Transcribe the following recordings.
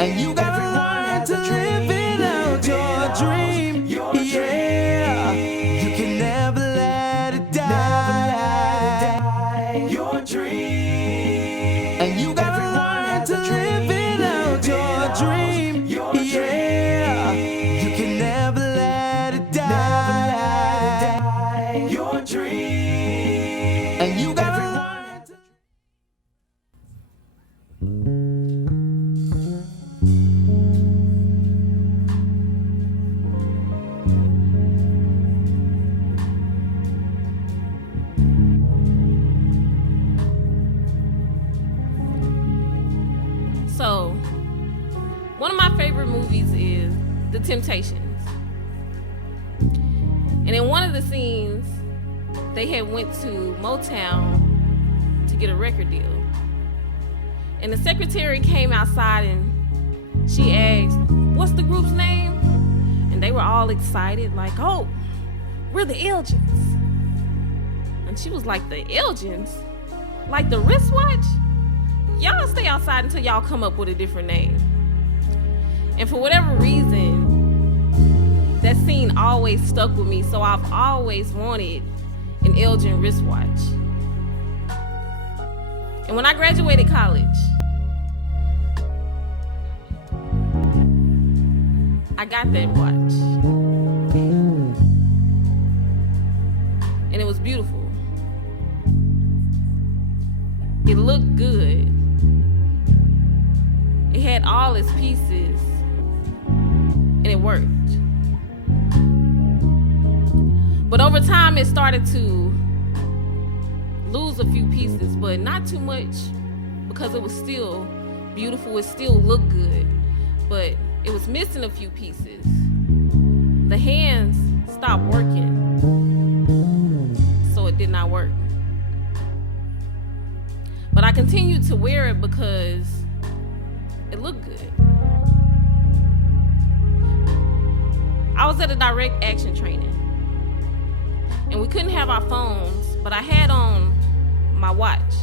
And you gotta learn to live it out your dream. Yeah, you can never let it die. Your dream. And you gotta learn to live it out your dream. Yeah, you can never let it die. Your dream. And you gotta learn to. So, one of my favorite movies is The Temptations. And in one of the scenes, they had went to Motown to get a record deal. And the secretary came outside and she asked, "What's the group's name?" And they were all excited, like, "Oh, we're the Elgins." And she was like, "The Elgins? Like the wristwatch? Y'all stay outside until y'all come up with a different name." And for whatever reason, that scene always stuck with me, so I've always wanted an Elgin wristwatch. And when I graduated college, I got that watch. And it was beautiful. It looked good. It had all its pieces, and it worked. But over time, it started to lose a few pieces, but not too much, because it was still beautiful. It still looked good, but it was missing a few pieces. The hands stopped working, so it did not work. But I continued to wear it because it looked good. I was at a direct action training, and we couldn't have our phones, but I had on my watch.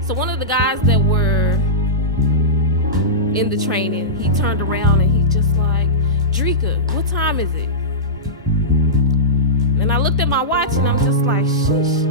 So one of the guys that were in the training, he turned around and he just like, "Drekkia, what time is it?" And I looked at my watch and I'm just like, sheesh,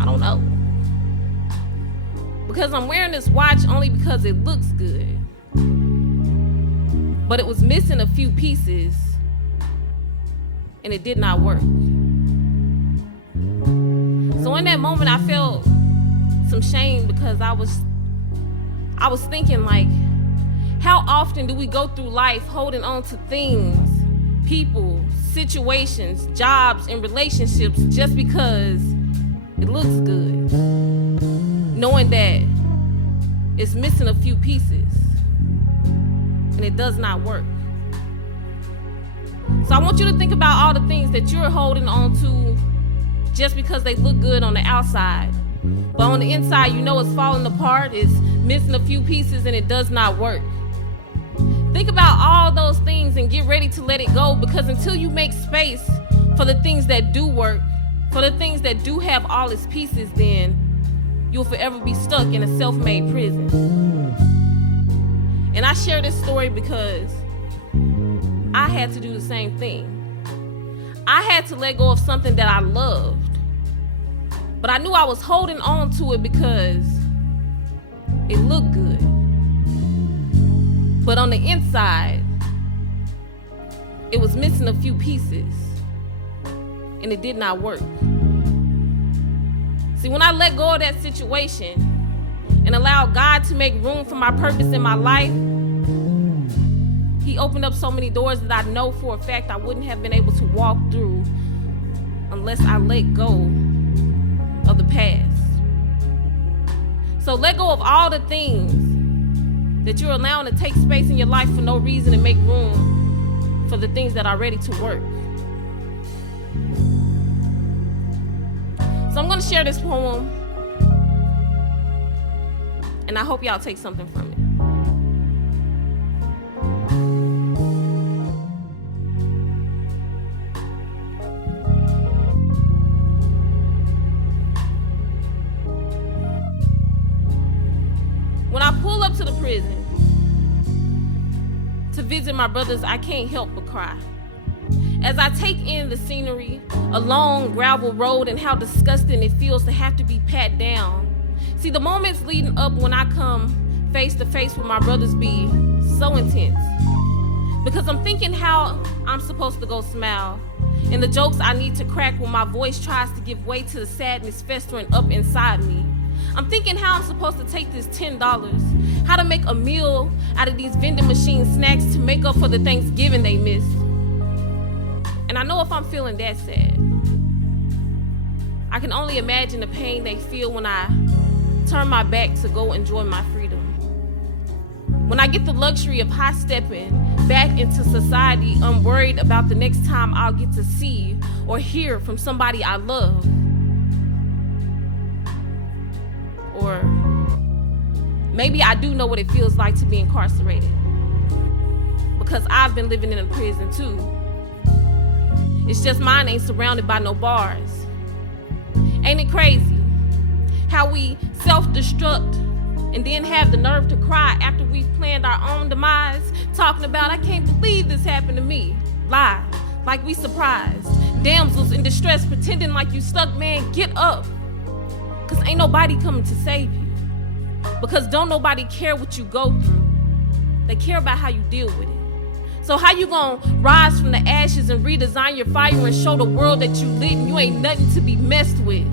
I don't know. Because I'm wearing this watch only because it looks good. But it was missing a few pieces and it did not work. So in that moment I felt some shame, because I was thinking, like, how often do we go through life holding on to things, people, situations, jobs, and relationships just because it looks good, knowing that it's missing a few pieces and it does not work. So I want you to think about all the things that you're holding on to just because they look good on the outside, but on the inside you know it's falling apart, it's missing a few pieces, and it does not work. Think about all those things and get ready to let it go, because until you make space for the things that do work, for the things that do have all its pieces, then you'll forever be stuck in a self-made prison. And I share this story because I had to do the same thing. I had to let go of something that I loved, but I knew I was holding on to it because it looked good. But on the inside, it was missing a few pieces, and it did not work. See, when I let go of that situation and allowed God to make room for my purpose in my life, He opened up so many doors that I know for a fact I wouldn't have been able to walk through unless I let go of the past. So let go of all the things that you're allowing to take space in your life for no reason, and make room for the things that are ready to work. So I'm going to share this poem, and I hope y'all take something from it. When up to the prison to visit my brothers, I can't help but cry. As I take in the scenery, a long gravel road, and how disgusting it feels to have to be pat down. See, the moments leading up when I come face to face with my brothers be so intense. Because I'm thinking how I'm supposed to go smile, and the jokes I need to crack when my voice tries to give way to the sadness festering up inside me. I'm thinking how I'm supposed to take this $10, how to make a meal out of these vending machine snacks to make up for the Thanksgiving they missed. And I know if I'm feeling that sad, I can only imagine the pain they feel when I turn my back to go enjoy my freedom. When I get the luxury of high-stepping back into society, unworried about the next time I'll get to see or hear from somebody I love. Or maybe I do know what it feels like to be incarcerated, because I've been living in a prison too. It's just mine ain't surrounded by no bars. Ain't it crazy how we self-destruct and then have the nerve to cry after we've planned our own demise, talking about, I can't believe this happened to me. Lie, like we surprised. Damsels in distress pretending like you stuck, man, get up. Cause ain't nobody coming to save you. Because don't nobody care what you go through. They care about how you deal with it. So how you gonna rise from the ashes and redesign your fire and show the world that you lit and you ain't nothing to be messed with?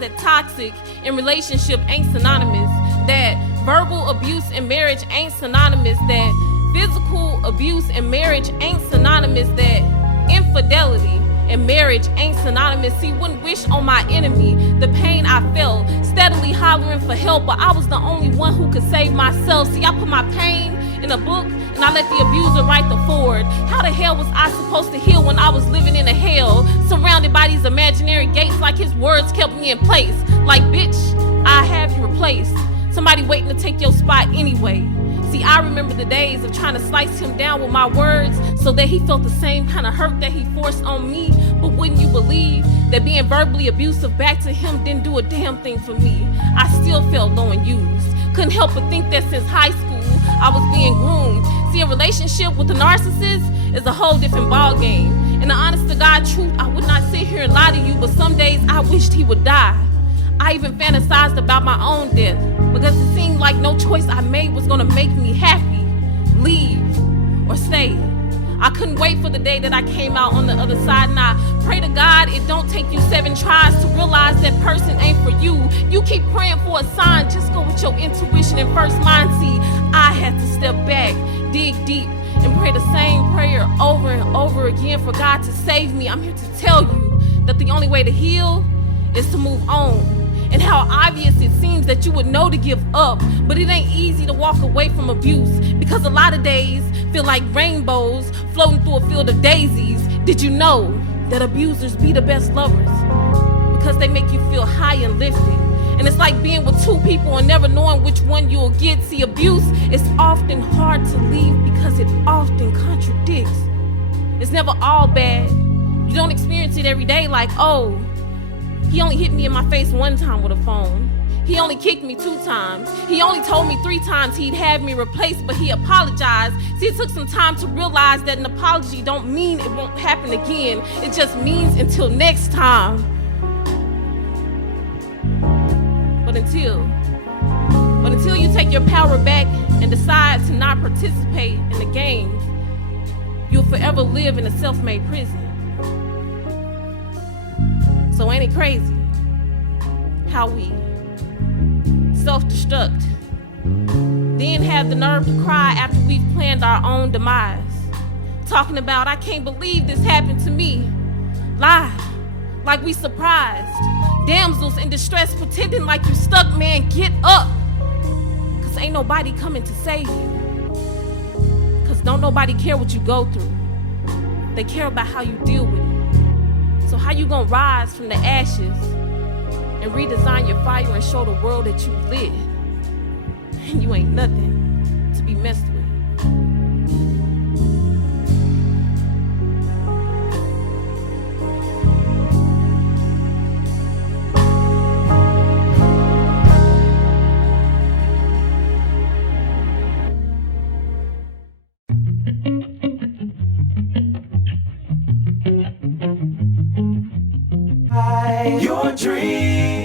That toxic in relationship ain't synonymous, that verbal abuse in marriage ain't synonymous, that physical abuse in marriage ain't synonymous, that infidelity in marriage ain't synonymous. See, wouldn't wish on my enemy the pain I felt, steadily hollering for help, but I was the only one who could save myself. See, I put my pain in a book and I let the abuser write the foreword. How the hell was I supposed to heal when I was living in a hell, surrounded by these imaginary gates like his words kept me in place? Like, bitch, I have you replaced. Somebody waiting to take your spot anyway. See, I remember the days of trying to slice him down with my words so that he felt the same kind of hurt that he forced on me. But wouldn't you believe that being verbally abusive back to him didn't do a damn thing for me? I still felt low and used. Couldn't help but think that since high school I was being groomed. See, a relationship with a narcissist is a whole different ball game. And the honest to God truth, I would not sit here and lie to you, but some days I wished he would die. I even fantasized about my own death because it seemed like no choice I made was gonna make me happy, leave, or stay. I couldn't wait for the day that I came out on the other side, and I pray to God it don't take you 7 tries to realize that person ain't for you. You keep praying for a sign, just go with your intuition and first mind. See, I had to step back, dig deep, and pray the same prayer over and over again for God to save me. I'm here to tell you that the only way to heal is to move on. And how obvious it seems that you would know to give up, but it ain't easy to walk away from abuse, because a lot of days feel like rainbows floating through a field of daisies. Did you know that abusers be the best lovers? Because they make you feel high and lifted. And it's like being with 2 people and never knowing which one you'll get. See, abuse is often hard to leave because it often contradicts. It's never all bad. You don't experience it every day like, oh, he only hit me in my face 1 time with a phone. He only kicked me 2 times. He only told me 3 times he'd have me replaced, but he apologized. See, it took some time to realize that an apology don't mean it won't happen again. It just means until next time. But until you take your power back and decide to not participate in the game, you'll forever live in a self-made prison. So ain't it crazy how we self-destruct, then have the nerve to cry after we've planned our own demise, talking about, I can't believe this happened to me. Lie, like we surprised. Damsels in distress pretending like you stuck, man, get up. Cause ain't nobody coming to save you. Cause don't nobody care what you go through. They care about how you deal with it. So how you gonna rise from the ashes and redesign your fire and show the world that you lit? And you ain't nothing to be messed with. Your dream.